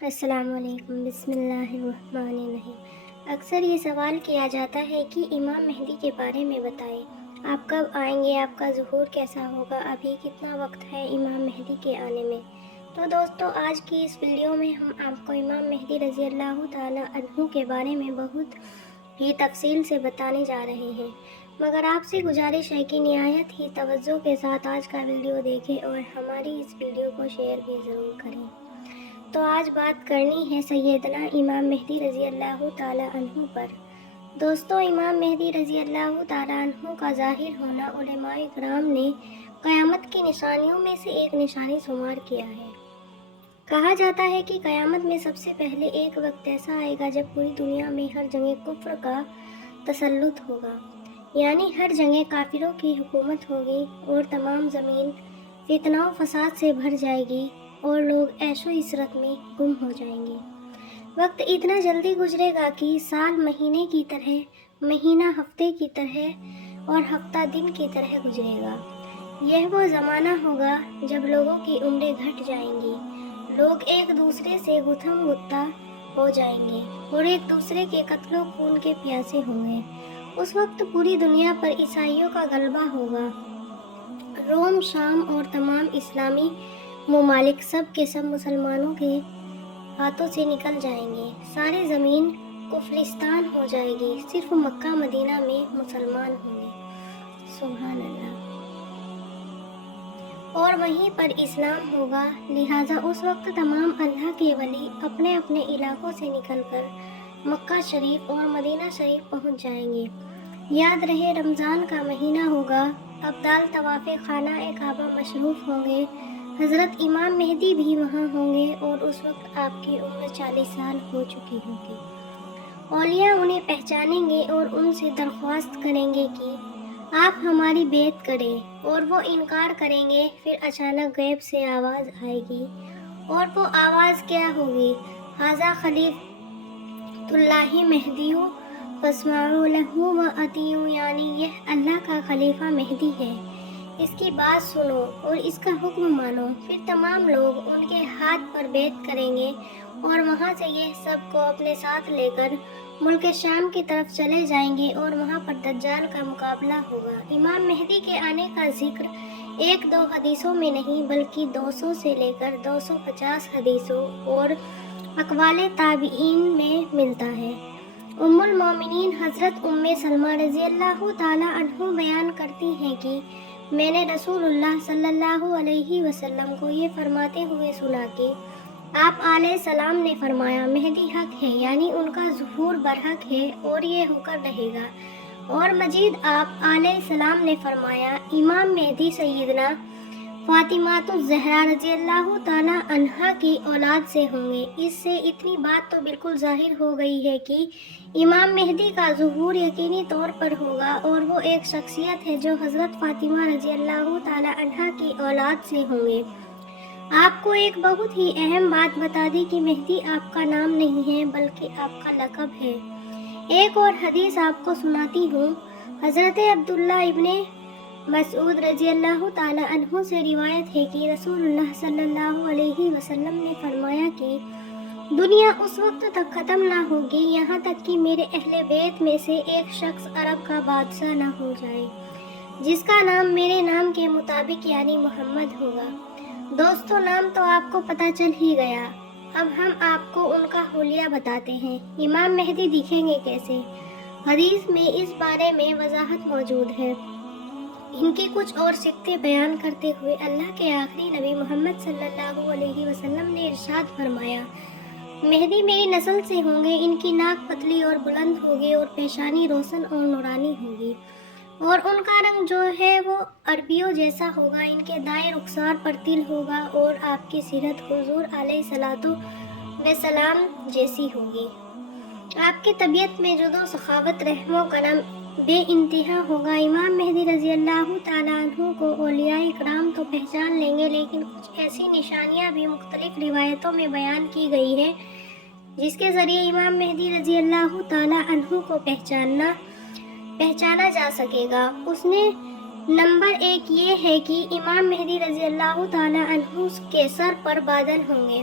السلام علیکم۔ بسم اللہ الرحمن الرحیم۔ اکثر یہ سوال کیا جاتا ہے کہ امام مہدی کے بارے میں بتائیں، آپ کب آئیں گے، آپ کا ظہور کیسا ہوگا، ابھی کتنا وقت ہے امام مہدی کے آنے میں۔ تو دوستو، آج کی اس ویڈیو میں ہم آپ کو امام مہدی رضی اللہ تعالی عنہ کے بارے میں بہت ہی تفصیل سے بتانے جا رہے ہیں، مگر آپ سے گزارش ہے کہ نہایت ہی توجہ کے ساتھ آج کا ویڈیو دیکھیں اور ہماری اس ویڈیو کو شیئر بھی ضرور کریں۔ تو آج بات کرنی ہے سیدنا امام مہدی رضی اللہ تعالی عنہ پر۔ دوستو، امام مہدی رضی اللہ تعالی عنہ کا ظاہر ہونا علماء کرام نے قیامت کی نشانیوں میں سے ایک نشانی شمار کیا ہے۔ کہا جاتا ہے کہ قیامت میں سب سے پہلے ایک وقت ایسا آئے گا جب پوری دنیا میں ہر جگہ کفر کا تسلط ہوگا، یعنی ہر جگہ کافروں کی حکومت ہوگی اور تمام زمین فتنہ و فساد سے بھر جائے گی اور لوگ عیش و عشرت میں گم ہو جائیں گے۔ وقت اتنا جلدی گزرے گا کہ سال مہینے کی طرح، مہینہ ہفتے کی طرح اور ہفتہ دن کی طرح گزرے گا۔ یہ وہ زمانہ ہوگا جب لوگوں کی عمریں گھٹ جائیں گی، لوگ ایک دوسرے سے گتھم گتھا ہو جائیں گے اور ایک دوسرے کے قتل و خون کے پیاسے ہوں گے۔ اس وقت پوری دنیا پر عیسائیوں کا غلبہ ہوگا۔ روم، شام اور تمام اسلامی ممالک سب کے سب مسلمانوں کے ہاتھوں سے نکل جائیں گے۔ ساری زمین کفرستان ہو جائے گی، صرف مکہ مدینہ میں مسلمان ہوں گے۔ سبحان اللہ۔ اور وہیں پر اسلام ہوگا، لہٰذا اس وقت تمام اللہ کے ولی اپنے اپنے علاقوں سے نکل کر مکہ شریف اور مدینہ شریف پہنچ جائیں گے۔ یاد رہے، رمضان کا مہینہ ہوگا، ابدال طواف خانہ کعبہ مشروف ہوں گے، حضرت امام مہدی بھی وہاں ہوں گے اور اس وقت آپ کی عمر 40 سال ہو چکی ہوگی۔ اولیاء انہیں پہچانیں گے اور ان سے درخواست کریں گے کہ آپ ہماری بیعت کریں، اور وہ انکار کریں گے۔ پھر اچانک غیب سے آواز آئے گی، اور وہ آواز کیا ہوگی؟ ھذا خلیفۃ اللہ مہدی فاسمعوا لہ واطیعوا، یعنی یہ اللہ کا خلیفہ مہدی ہے، اس کی بات سنو اور اس کا حکم مانو۔ پھر تمام لوگ ان کے ہاتھ پر بیعت کریں گے اور وہاں سے یہ سب کو اپنے ساتھ لے کر ملک شام کی طرف چلے جائیں گے اور وہاں پر دجال کا مقابلہ ہوگا۔ امام مہدی کے آنے کا ذکر ایک دو حدیثوں میں نہیں بلکہ 200 سے لے کر 250 حدیثوں اور اقوال تابعین میں ملتا ہے۔ ام المومنین حضرت ام سلمہ رضی اللہ تعالی عنہ بیان کرتی ہیں کہ میں نے رسول اللہ صلی اللہ علیہ وسلم کو یہ فرماتے ہوئے سنا کہ آپ علیہ السلام نے فرمایا، مہدی حق ہے، یعنی ان کا ظہور برحق ہے اور یہ ہو کر رہے گا۔ اور مزید آپ علیہ السلام نے فرمایا، امام مہدی سیدنا فاطمہ الزہرا رضی اللہ تعالی عنہا کی اولاد سے ہوں گے۔ اس سے اتنی بات تو بالکل ظاہر ہو گئی ہے کہ امام مہدی کا ظہور یقینی طور پر ہوگا، اور وہ ایک شخصیت ہے جو حضرت فاطمہ رضی اللہ تعالی عنہا کی اولاد سے ہوں گے۔ آپ کو ایک بہت ہی اہم بات بتا دی کہ مہدی آپ کا نام نہیں ہے بلکہ آپ کا لقب ہے۔ ایک اور حدیث آپ کو سناتی ہوں۔ حضرت عبداللہ ابن مسعود رضی اللہ تعالی عنہ سے روایت ہے کہ رسول اللہ صلی اللہ علیہ وسلم نے فرمایا کہ دنیا اس وقت تک ختم نہ ہوگی یہاں تک کہ میرے اہل بیت میں سے ایک شخص عرب کا بادشاہ نہ ہو جائے جس کا نام میرے نام کے مطابق یعنی محمد ہوگا۔ دوستو، نام تو آپ کو پتہ چل ہی گیا، اب ہم آپ کو ان کا حلیہ بتاتے ہیں۔ امام مہدی دکھیں گے کیسے؟ حدیث میں اس بارے میں وضاحت موجود ہے۔ ان کی کچھ اور صفتیں بیان کرتے ہوئے اللہ کے آخری نبی محمد صلی اللہ علیہ وسلم نے ارشاد فرمایا، مہدی میری نسل سے ہوں گے، ان کی ناک پتلی اور بلند ہوگی اور پیشانی روشن اور نورانی ہوگی، اور ان کا رنگ جو ہے وہ عربیوں جیسا ہوگا، ان کے دائیں رخسار پر تل ہوگا اور آپ کی سیرت حضور علیہ الصلوۃ والسلام جیسی ہوگی۔ آپ کی طبیعت میں جود و سخاوت، رحم و کرم بے انتہا ہوگا۔ امام مہدی رضی اللہ تعالی عنہ کو اولیاء کرام تو پہچان لیں گے، لیکن کچھ ایسی نشانیاں بھی مختلف روایتوں میں بیان کی گئی ہیں جس کے ذریعے امام مہدی رضی اللہ تعالی عنہ کو پہچانا جا سکے گا۔ اس نے نمبر 1 یہ ہے کہ امام مہدی رضی اللہ تعالی عنہ کے سر پر بادل ہوں گے۔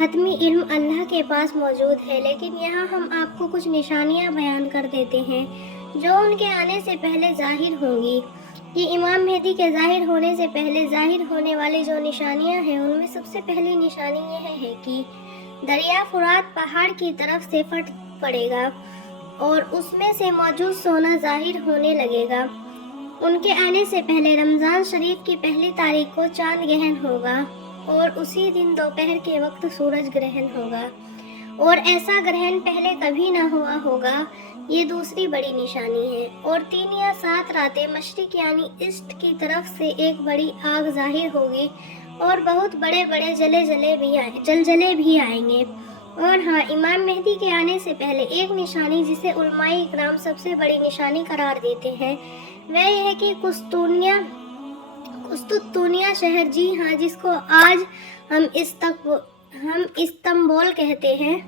حتمی علم اللہ کے پاس موجود ہے، لیکن یہاں ہم آپ کو کچھ نشانیاں بیان کر دیتے ہیں جو ان کے آنے سے پہلے ظاہر ہوں گی۔ یہ امام مہدی کے ظاہر ہونے سے پہلے ظاہر ہونے والی جو نشانیاں ہیں ان میں سب سے پہلی نشانی یہ ہے کہ دریا فرات پہاڑ کی طرف سے پھٹ پڑے گا اور اس میں سے موجود سونا ظاہر ہونے لگے گا۔ ان کے آنے سے پہلے رمضان شریف کی پہلی تاریخ کو چاند گرہن ہوگا اور اسی دن دوپہر کے وقت سورج گرہن ہوگا، اور ایسا گرہن پہلے کبھی نہ ہوا ہوگا۔ یہ دوسری بڑی نشانی ہے۔ اور 3 یا 7 راتیں مشرق یعنی ایسٹ کی طرف سے ایک بڑی آگ ظاہر ہوگی اور بہت بڑے بڑے زلزلے بھی آئیں گے۔ اور ہاں، امام مہدی کے آنے سے پہلے ایک نشانی جسے علماء اکرام سب سے بڑی نشانی قرار دیتے ہیں وہ یہ ہے کہ قسطنطنیہ شہر، جی ہاں، جس کو آج ہم استنبول کہتے ہیں،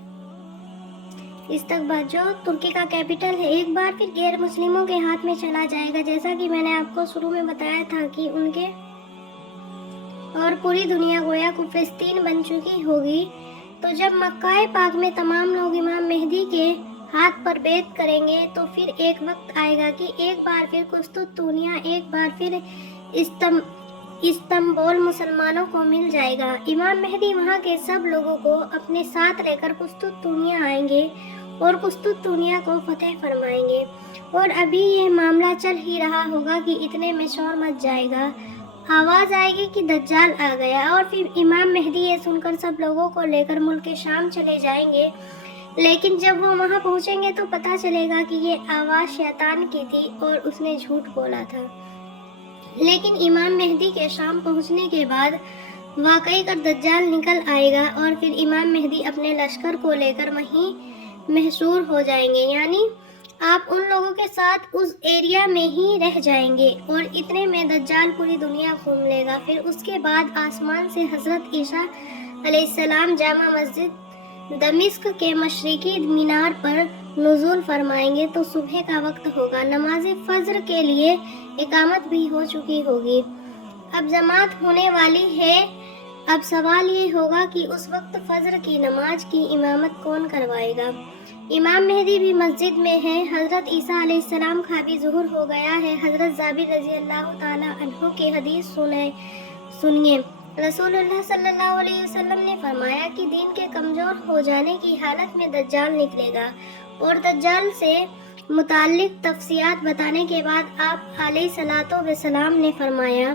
استنبول جو ترکی کا کیپٹل ہے، ایک بار پھر غیر مسلموں کے ہاتھ میں چلا جائے گا، جیسا کہ میں نے آپ کو شروع میں بتایا تھا کہ ان کے اور پوری دنیا گویا کفرستین بن چکی ہوگی۔ تو جب مکہ پاک میں تمام لوگ امام مہدی کے ہاتھ پر بیعت کریں گے تو پھر ایک وقت آئے گا کہ ایک بار پھر قسطنطنیہ، ایک بار پھر استنبول مسلمانوں کو مل جائے گا۔ امام مہدی وہاں کے سب لوگوں کو اپنے ساتھ لے کر قسطنطنیہ آئیں گے اور قسطنطنیہ کو فتح فرمائیں گے۔ اور ابھی یہ معاملہ چل ہی رہا ہوگا کہ اتنے میں شور مچ جائے گا، آواز آئے گی کہ دجال آ گیا، اور پھر امام مہدی یہ سن کر سب لوگوں کو لے کر ملک شام چلے جائیں گے۔ لیکن جب وہ وہاں پہنچیں گے تو پتہ چلے گا کہ یہ آواز شیطان کی تھی اور اس نے جھوٹ بولا تھا۔ لیکن امام مہدی کے شام پہنچنے کے بعد واقعی کا دجال نکل آئے گا اور پھر امام مہدی اپنے لشکر کو لے کر وہیں محشور ہو جائیں گے، یعنی آپ ان لوگوں کے ساتھ اس ایریا میں ہی رہ جائیں گے، اور اتنے میں دجال پوری دنیا گھوم لے گا۔ پھر اس کے بعد آسمان سے حضرت عیسیٰ علیہ السلام جامع مسجد دمشق کے مشرقی مینار پر نزول فرمائیں گے تو صبح کا وقت ہوگا، نماز فجر کے لیے اقامت بھی ہو چکی ہوگی، اب جماعت ہونے والی ہے۔ اب سوال یہ ہوگا کہ اس وقت فجر کی نماز کی امامت کون کروائے گا؟ امام مہدی بھی مسجد میں ہے، حضرت عیسیٰ علیہ السلام کا بھی ظہور ہو گیا ہے۔ حضرت جابر رضی اللہ تعالیٰ عنہ کی حدیث سنیے، رسول اللہ صلی اللہ علیہ وسلم نے فرمایا کہ دین کے کمزور ہو جانے کی حالت میں دجال نکلے گا، اور دجال سے متعلق تفصیلات بتانے کے بعد آپ علیہ الصلوۃ والسلام نے فرمایا،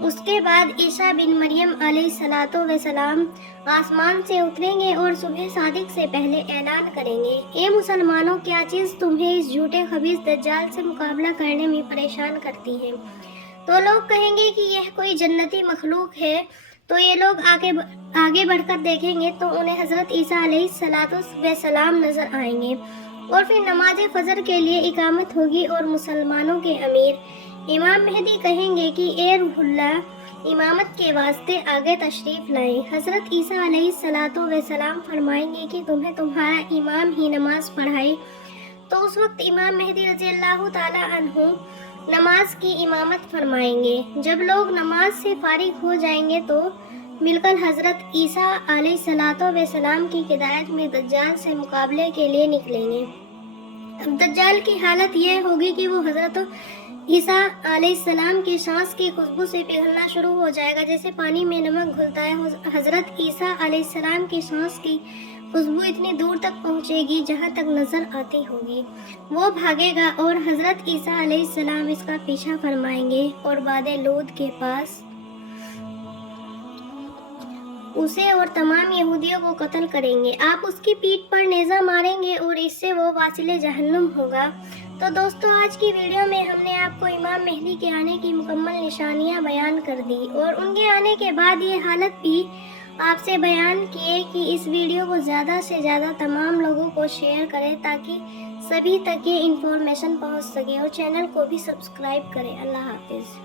اس کے بعد عیسیٰ بن مریم علیہ الصلوۃ والسلام آسمان سے اتریں گے اور صبح صادق سے پہلے اعلان کریں گے، اے مسلمانوں، کیا چیز تمہیں اس جھوٹے خبیث دجال سے مقابلہ کرنے میں پریشان کرتی ہے؟ تو لوگ کہیں گے کہ یہ کوئی جنتی مخلوق ہے، تو یہ لوگ آگے بڑھ کر دیکھیں گے تو انہیں حضرت عیسیٰ علیہ الصلوۃ والسلام نظر آئیں گے، اور پھر نماز فجر کے لیے اقامت ہوگی اور مسلمانوں کے امیر امام مہدی کہیں گے کہ اے روح اللہ، امامت کے واسطے آگے تشریف لائیں۔ حضرت عیسیٰ علیہ الصلوۃ والسلام فرمائیں گے کہ تمہیں تمہارا امام ہی نماز پڑھائے، تو اس وقت امام مہدی رضی اللہ تعالیٰ عنہ نماز کی امامت فرمائیں گے۔ جب لوگ نماز سے فارغ ہو جائیں گے تو مل کر حضرت عیسیٰ علیہ الصلوۃ والسلام کی ہدایت میں دجال سے مقابلے کے لیے نکلیں گے۔ اب دجال کی حالت یہ ہوگی کہ وہ حضرت عیسیٰ علیہ السلام کی سانس کی خوشبو سے پگھلنا شروع ہو جائے گا، جیسے پانی میں نمک گھلتا ہے۔ حضرت عیسیٰ علیہ السلام کی سانس کی خوشبو اتنی دور تک پہنچے گی جہاں تک نظر آتی ہوگی، وہ بھاگے گا اور حضرت عیسیٰ علیہ السلام اس کا پیچھا فرمائیں گے اور وادی لود کے پاس اسے اور تمام یہودیوں کو قتل کریں گے۔ آپ اس کی پیٹھ پر نیزہ ماریں گے اور اس سے وہ واصل جہنم ہوگا۔ تو دوستو، آج کی ویڈیو میں ہم نے آپ کو امام مہدی کے آنے کی مکمل نشانیاں بیان کر دی، اور ان کے آنے کے بعد یہ حالت بھی آپ سے بیان کیے کہ اس ویڈیو کو زیادہ سے زیادہ تمام لوگوں کو شیئر کریں تاکہ سبھی تک یہ انفارمیشن پہنچ سکے، اور چینل کو بھی سبسکرائب کریں۔ اللہ حافظ۔